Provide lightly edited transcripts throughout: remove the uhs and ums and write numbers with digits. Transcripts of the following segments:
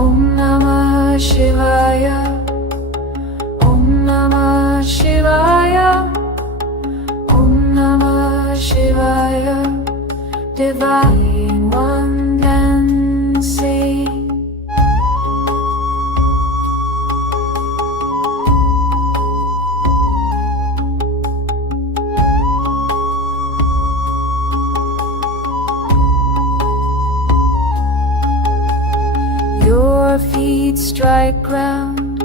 Om Namah Shivaya, Om Namah Shivaya, Om Namah Shivaya, Divine One and Say. Your feet strike ground,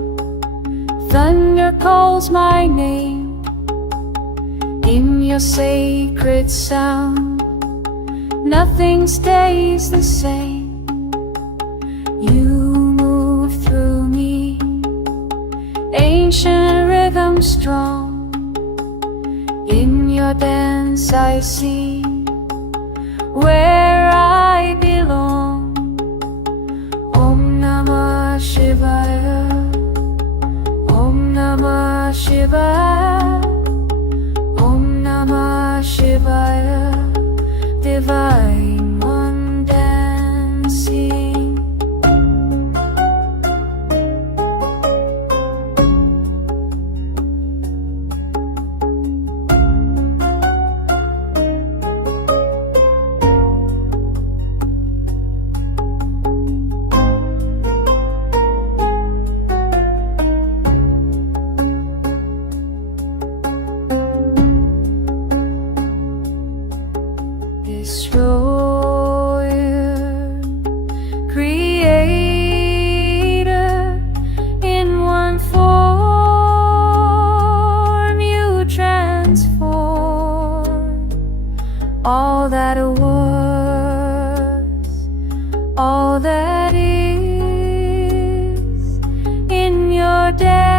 thunder calls my name. In your sacred sound, nothing stays the same. You move through me, ancient rhythm strong. In your dance I see where I belong. Om Namah Shivaya, Om Namah Shivaya, Om Namah Shivaya, Divine One dancing. Destroyer, creator, in one form you transform all that was, all that is in your day.